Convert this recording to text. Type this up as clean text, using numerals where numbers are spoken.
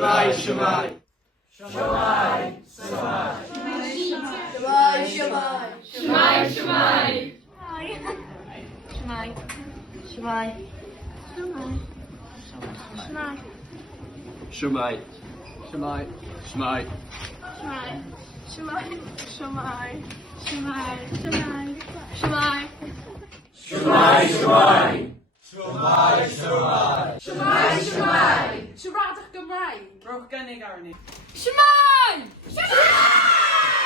Shwmae, Shwmae. Shwmae, Shwmae. Shwmae, Shwmae. Shwmae, Shwmae. Shwmae. Shwmae. Shwmae. Shwmae. Shwmae. Shwmae. Shwmae. Shwmae. Shwmae. Shwmae. Shwmae, Shwmae. Shwmae, Shwmae. Shwmae, Shwmae. Siaradwch Gymraeg. Rowch gynnig arni. Shwmae! Shwmae!